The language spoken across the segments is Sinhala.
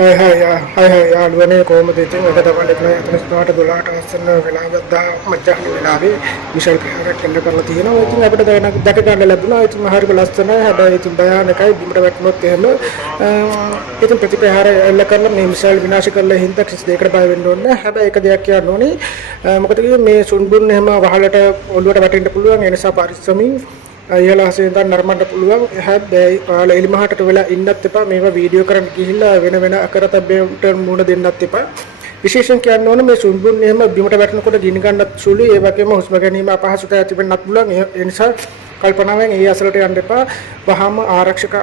Hai යාළුවනේ කොහොමද ඉතින් ඔක තමයි එතන එතන ස්පාට 12ට අස්සන වෙලාවක් දා මధ్యాహ్నం වෙලාවේ විශාල ප්‍රහාරයක් එන්න කරලා තියෙනවා. ඉතින් අපිට දැක ගන්න ලැබුණා. ඉතින් හරිය ලස්සනයි. හැබැයි ඉතින් භයානකයි. බිමට වැටුනොත් එහෙම ඉතින් ප්‍රතිප්‍රහාර එල්ල කරලා මේ විශාල විනාශ කරලා හින්දා කිසි දෙයකට බය වෙන්න ඕනේ නැහැ. හැබැයි එක දෙයක් කියන්න ඕනේ. මොකද මේ සුන්බුන් එහෙම වහලට ඔළුවට වැටෙන්න පුළුවන්. ඒ නිසා පරිස්සමින් ඉහළහසින් දැන් නරඹන්න පුළුවන්. හැබැයි ඔයාලා එලිමහටට වෙලා ඉන්නත් එපා. මේවා වීඩියෝ කරන්න ගිහිල්ලා වෙන අකරතැබ්බේට මුණ දෙන්නත් එපා. විශේෂයෙන් කියන්න ඕනේ මේ සුන්බුන් එහෙම බිමට වැටෙනකොට ගිනි ගන්නත් සුළුයි. ඒ වගේම හුස්ම ගැනීම අපහසුතාවය ඇති වෙන්නත් පුළුවන්. ඒ නිසා කල්පනාවෙන් ඒ අසලට යන්න එපා. වහාම ආරක්ෂක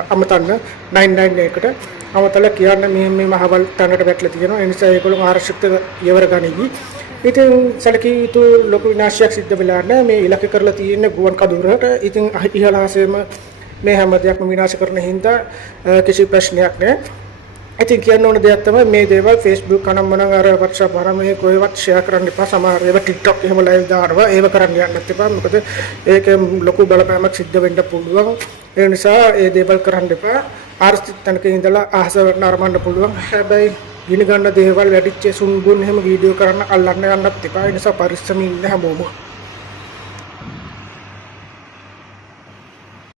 අමතන්න 991 කට අමතලා කියන්න මේ මහවල් තැනට වැටලා තියෙනවා. ඒ නිසා ඒගොල්ලෝ ආරක්ෂක පියවර ගනිවි. ඉතින් සැලකිය යුතු ලොකු විනාශයක් සිද්ධ වෙලා නැහැ. මේ ඉලක්ක කරලා තියෙන ගුවන් කඳවුරට. ඉතින් ඉහළහසෙම මේ හැම දෙයක්ම විනාශ කරන හින්දා කිසි ප්‍රශ්නයක් නැහැ. ඉතින් කියන්න ඕන දෙයක් තමයි මේ දේවල් Facebook අනම්මනම් අර WhatsApp අරමේ කොහෙවත් share කරන්න එපා. සමහර ඒවා TikTok එහෙම live දානවා. ඒව කරන්න යන්නත් එපා. මොකද ඒකෙන් ලොකු බලපෑමක් සිද්ධ වෙන්න පුළුවන්. ඒ නිසා ඒ දේවල් කරන්න එපා. ආර්ථික තනක ඉඳලා අහස නරඹන්න පුළුවන්. හැබැයි ගිනි ගන්න දේවල් වැඩිච්ච සුන්බුන් එහෙම වීඩියෝ කරන්න අල්ලන්න යන්නත් එපා. ඒ නිසා පරිස්සමින් ඉන්න හැමෝම